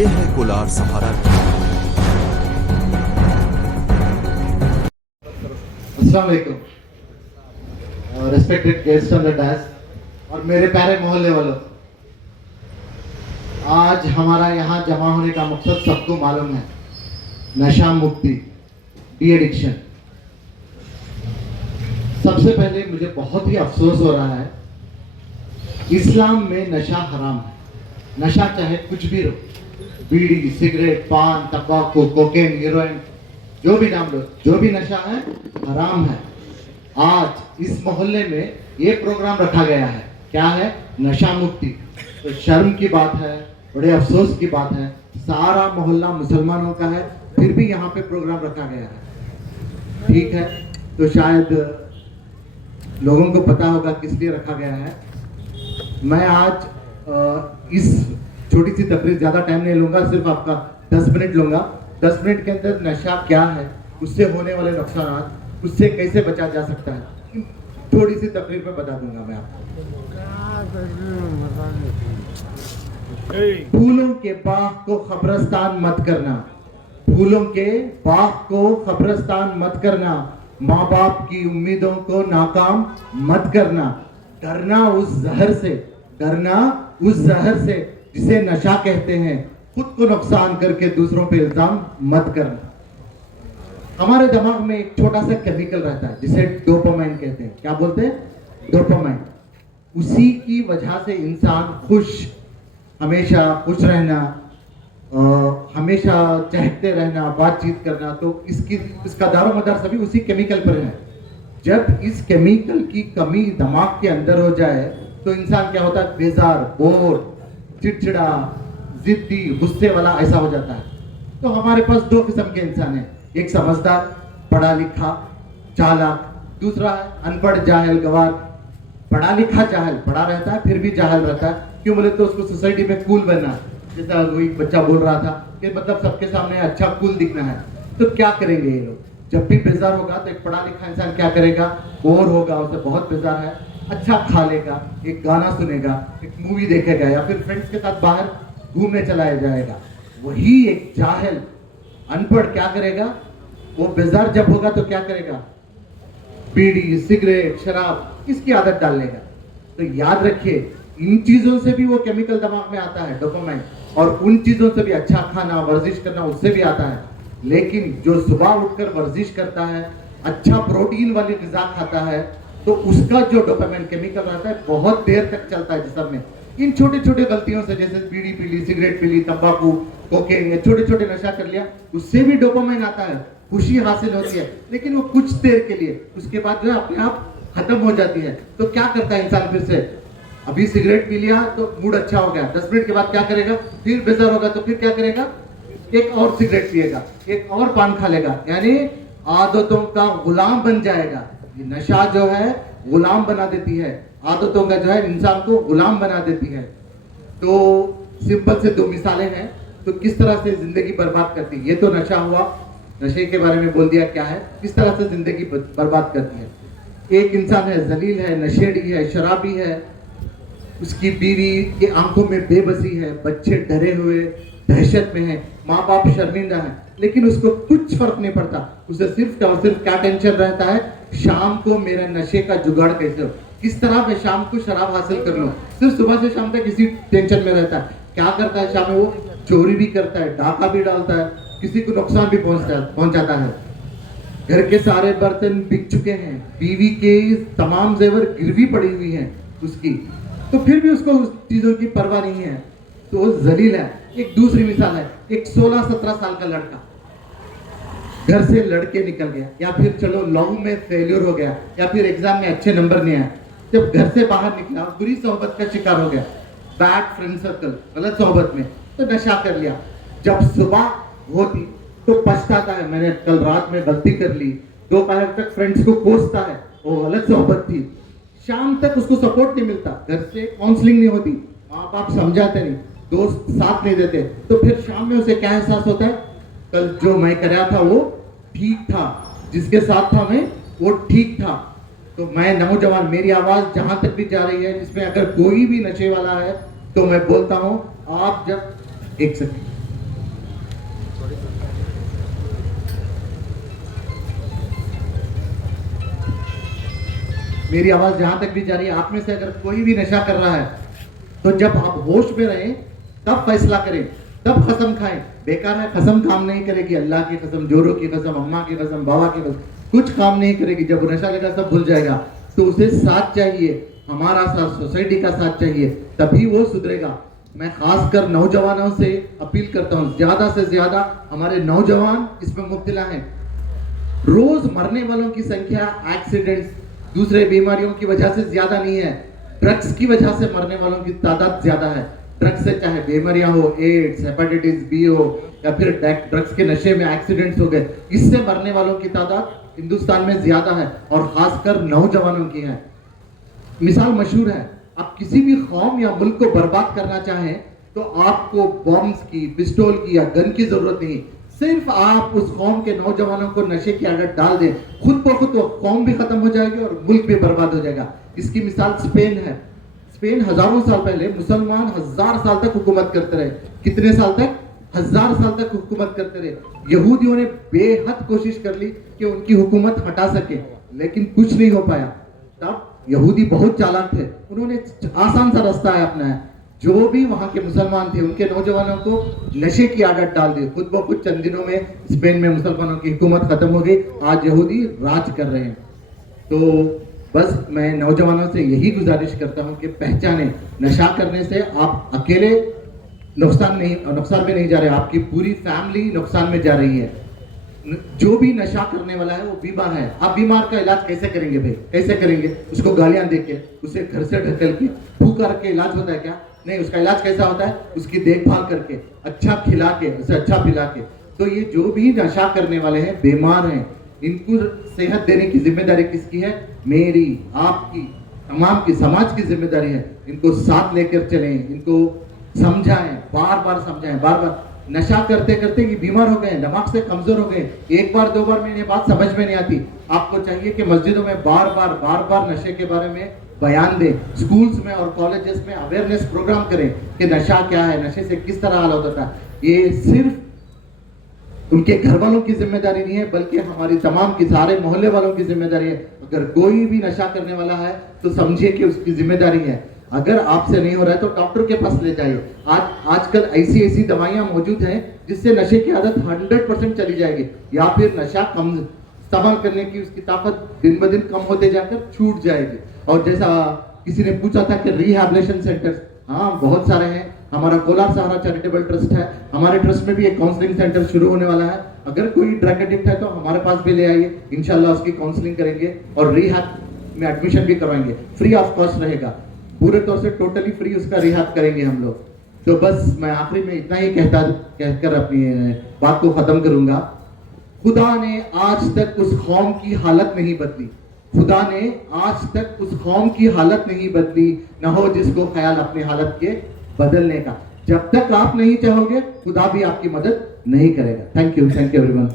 ये है कोलार सहारा की। अस्सलाम वालेकुम, respected guest on the dash और मेरे प्यारे मोहल्ले वालों, आज हमारा यहाँ जमा होने का मकसद सबको मालूम है, नशा मुक्ति, डी एडिक्शन। सबसे पहले मुझे बहुत ही अफसोस हो रहा है, इस्लाम में नशा हराम है। नशा चाहे कुछ भी हो, बीड़ी, सिगरेट, पान, तंबाकू, कोकेन, हीरोइन, जो भी नाम लो, जो भी नशा है हराम है। आज इस मोहल्ले में ये प्रोग्राम रखा गया है, क्या है? नशा मुक्ति। तो शर्म की बात है, बड़े अफसोस की बात है, सारा मोहल्ला मुसलमानों का है, फिर भी यहाँ पे प्रोग्राम रखा गया है। ठीक है, तो शायद लोगों को पता होगा किस लिए रखा गया है। मैं आज इस छोटी सी तकरीर, ज़्यादा टाइम नहीं लूँगा, सिर्फ आपका 10 मिनट लूँगा। 10 मिनट के अंदर नशा क्या है, उससे होने वाले नुकसान, उससे कैसे बचा जा सकता है, थोड़ी सी तकरीर में बता दूंगा मैं आपको। फूलों के बाग को कब्रिस्तान मत करना, फूलों के बाग को कब्रिस्तान मत करना, माँ बाप की उम्मीदों को नाकाम मत करना, डरना उस जहर से, डरना उस जहर से जिसे नशा कहते हैं, खुद को नुकसान करके दूसरों पे इल्जाम मत करना। हमारे दिमाग में एक छोटा सा केमिकल रहता है जिसे डोपामाइन कहते हैं। क्या बोलते हैं? डोपामाइन। उसी की वजह से इंसान हमेशा खुश रहना, हमेशा चहकते रहना, बातचीत करना, तो इसका दारोमदार सभी उसी केमिकल पर है। जब इस केमिकल की कमी दिमाग के अंदर हो जाए तो इंसान क्या होता है? बेजार, बोर, चिड़चिड़ा, जिद्दी, गुस्से वाला ऐसा हो जाता है। तो हमारे पास दो किस्म के इंसान हैं, एक समझदार, पढ़ा लिखा, चालाक, दूसरा है अनपढ़, जाहिल, गवार। पढ़ा लिखा जाहिल पढ़ा रहता है, फिर भी जाहिल रहता है। क्यों बोले तो उसको सोसाइटी में कूल बनना है। जैसा वही बच्चा बोल रहा था कि मतलब सबके सामने अच्छा कूल दिखना है। तो क्या करेंगे ये लोग? जब भी बेजार होगा तो एक पढ़ा लिखा इंसान क्या करेगा? बोर होगा, उसे बहुत बेजार है, अच्छा खा लेगा, एक गाना सुनेगा, एक मूवी देखेगा, या फिर फ्रेंड्स के साथ बाहर घूमने चला जाएगा। वही एक जाहिल, अनपढ़ क्या करेगा? वो बेजार जब होगा तो क्या करेगा? बीड़ी, सिगरेट, शराब, इसकी आदत डाल लेगा। तो याद रखिए, इन चीजों से भी वो केमिकल दिमाग में आता है, डोपामाइन, और उन चीजों से भी अच्छा खाना, वर्जिश करना, उससे भी आता है। लेकिन जो सुबह उठकर वर्जिश करता है, अच्छा प्रोटीन वाली ग़िज़ा खाता है, तो उसका जो डोपामाइन केमिकल रहता है बहुत देर तक चलता है जिस्म में। इन छोटे छोटे गलतियों से, जैसे बीड़ी पी ली, सिगरेट पी ली, तंबाकू, कोकेन, छोटे छोटे नशा कर लिया, उससे भी डोपामाइन आता है, खुशी हासिल होती है, लेकिन वो कुछ देर के लिए, उसके बाद जो है अपने आप खत्म हो जाती है। तो क्या करता है इंसान? फिर से अभी सिगरेट पी लिया तो मूड अच्छा हो गया, 10 मिनट के बाद क्या करेगा? फिर बेजार होगा तो फिर क्या करेगा? एक और सिगरेट पिएगा, एक और पान खा लेगा, यानी आदतों का गुलाम बन जाएगा। ये नशा जो है गुलाम बना देती है, आदतों का जो है इंसान को गुलाम बना देती है। तो सिंपल से दो मिसालें हैं, तो किस तरह से जिंदगी बर्बाद करती है। ये तो नशा हुआ, नशे के बारे में बोल दिया क्या है, किस तरह से जिंदगी बर्बाद करती है। एक इंसान है, जलील है, नशेड़ी है, शराबी है, उसकी बीवी की आंखों में बेबसी है, बच्चे डरे हुए दहशत में हैं, माँ बाप शर्मिंदा है, लेकिन उसको कुछ फर्क नहीं पड़ता। उसे सिर्फ और सिर्फ क्या टेंशन रहता है? शाम को मेरा नशे का जुगाड़ कैसे हो, किस तरह मैं शाम को शराब हासिल कर लूं। सिर्फ सुबह से शाम तक इसी टेंशन में रहता है। क्या करता है शाम में? वो चोरी भी करता है, डाका भी डालता है, किसी को नुकसान भी पहुंचाता है। घर के सारे बर्तन बिक चुके हैं, बीवी के तमाम जेवर गिरवी पड़ी हुई है उसकी, तो फिर भी उसको उस चीजों की परवाह नहीं है, तो वो जलील है। एक दूसरी मिसाल है, एक 16-17 साल का लड़का घर से लड़के निकल गया, या फिर चलो लव में फेल्यूर हो गया, या फिर एग्जाम में अच्छे नंबर नहीं आया। जब घर से बाहर निकला, बुरी सोहबत का शिकार हो गया, बैड फ्रेंड सर्कल, गलत सोहबत में, तो नशा कर लिया। जब सुबह होती तो पछताता है, मैंने कल रात में गलती कर ली। दोपहर तक फ्रेंड्स को कोसता है, वो गलत सोहबत थी। शाम तक उसको सपोर्ट नहीं मिलता, घर से काउंसलिंग नहीं होती, माँ बाप समझाते नहीं, दोस्त साथ नहीं देते, तो फिर शाम में उसे क्या एहसास होता है? कल जो मैं कर रहा था वो ठीक था, जिसके साथ था मैं वो ठीक था। तो मैं नौजवान, मेरी आवाज जहां तक भी जा रही है, इसमें अगर कोई भी नशे वाला है तो मैं बोलता हूं, आप जब एक सेकंड मेरी आवाज जहां तक भी जा रही है, आप में से अगर कोई भी नशा कर रहा है तो जब आप होश में रहें तब फैसला करें, तब कसम खाएं। बेकार है, कसम काम नहीं करेगी। अल्लाह की कसम, जोरों की कसम, अम्मा की कसम, बाबा की कसम, कुछ काम नहीं करेगी। जब वो नशा लेगा सब भूल जाएगा। तो उसे साथ चाहिए, हमारा साथ, सोसाइटी का साथ चाहिए, तभी वो सुधरेगा। मैं खासकर नौजवानों से अपील करता हूँ, ज्यादा से ज्यादा हमारे नौजवान इसमें मुब्तला हैं। रोज मरने वालों की संख्या एक्सीडेंट्स, दूसरे बीमारियों की वजह से ज्यादा नहीं है, ड्रग्स की वजह से मरने वालों की तादाद ज्यादा है। ड्रग्स से चाहे बीमारियां हो, एड्स, हेपेटाइटिस बी हो, या फिर ड्रग्स के नशे में एक्सीडेंट्स हो गए, इससे मरने वालों की तादाद हिंदुस्तान में ज्यादा है और खासकर नौजवानों की है। मिसाल मशहूर है, आप किसी भी कौम या मुल्क को बर्बाद करना चाहें तो आपको बॉम्ब्स की, पिस्टल की या गन की जरूरत नहीं। सिर्फ आप उस कौम के नौजवानों को नशे की आदत डाल दें, खुद ब खुद वो कौम भी खत्म हो जाएगी और मुल्क भी बर्बाद हो जाएगा। इसकी मिसाल स्पेन है। स्पेन हजारों साल पहले मुसलमान 1000 साल तक हुकूमत करते रहे। कितने साल तक? 1000 साल तक हुकूमत करते रहे। यहूदियों ने बेहद कोशिश कर ली कि उनकी हुकूमत हटा सके, लेकिन कुछ नहीं हो पाया। तब यहूदी बहुत चालाक थे, उन्होंने आसान सा रास्ता अपनाया। जो भी वहां के मुसलमान थे उनके नौजवानों को नशे की आदत डाल दी। खुद ब खुद चंद दिनों में स्पेन में मुसलमानों की हुकूमत खत्म हो गई। आज यहूदी राज कर रहे हैं। तो बस मैं नौजवानों से यही गुजारिश करता हूं कि पहचाने, नशा करने से आप अकेले नुकसान में नहीं जा रहे, आपकी पूरी फैमिली नुकसान में जा रही है। जो भी नशा करने वाला है वो बीमार है। आप बीमार का इलाज कैसे करेंगे भाई? कैसे करेंगे? उसको गालियां देके, उसे घर से ढकेल के, फूंक करके इलाज होता है क्या? नहीं। उसका इलाज कैसा होता है? उसकी देखभाल करके, अच्छा खिला के, उसे अच्छा पिला के। तो ये जो भी नशा करने वाले हैं बीमार हैं, इनको सेहत देने की जिम्मेदारी किसकी है? मेरी, आपकी, तमाम की, समाज की जिम्मेदारी है। इनको साथ लेकर चलें, इनको समझाएं, बार बार समझाएं, बार बार। नशा करते करते ये बीमार हो गए, दिमाग से कमजोर हो गए। एक बार दो बार में ये बात समझ में नहीं आती। आपको चाहिए कि मस्जिदों में बार बार नशे के बारे में बयान दें, स्कूल्स में और कॉलेजेस में अवेयरनेस प्रोग्राम करें कि नशा क्या है, नशे से किस तरह हाल होता था। ये सिर्फ उनके घर वालों की जिम्मेदारी नहीं है, बल्कि हमारी तमाम की, सारे मोहल्ले वालों की जिम्मेदारी है। अगर कोई भी नशा करने वाला है तो समझिए कि उसकी जिम्मेदारी है। अगर आपसे नहीं हो रहा है तो डॉक्टर के पास ले जाइए। आजकल ऐसी दवाइयां मौजूद हैं जिससे नशे की आदत 100% चली जाएगी, या फिर नशा कम इस्तेमाल करने की उसकी ताकत दिन ब दिन कम होते जाकर छूट जाएगी। और जैसा किसी ने पूछा था कि रिहैबिलिटेशन सेंटर्स, हाँ बहुत सारे हैं। हमारा कोलार सहारा चैरिटेबल ट्रस्ट है, हमारे ट्रस्ट में भी एक काउंसलिंग सेंटर शुरू होने वाला है। अगर कोई ड्रग एडिक्ट है तो हमारे पास भी ले आइए, इंशाल्लाह उसकी काउंसलिंग करेंगे और रिहैब में एडमिशन भी करवाएंगे। फ्री ऑफ कॉस्ट रहेगा, पूरे तौर से टोटली फ्री उसका रिहैब करेंगे हम लोग। तो बस मैं आखिरी में इतना ही कहकर अपनी बात को खत्म करूंगा। खुदा ने आज तक उस कौम की हालत नहीं बदली, खुदा ने आज तक उस कौम की हालत नहीं बदली, न हो जिसको ख्याल अपनी हालत के बदलने का। जब तक आप नहीं चाहोगे खुदा भी आपकी मदद नहीं करेगा। Thank you everyone.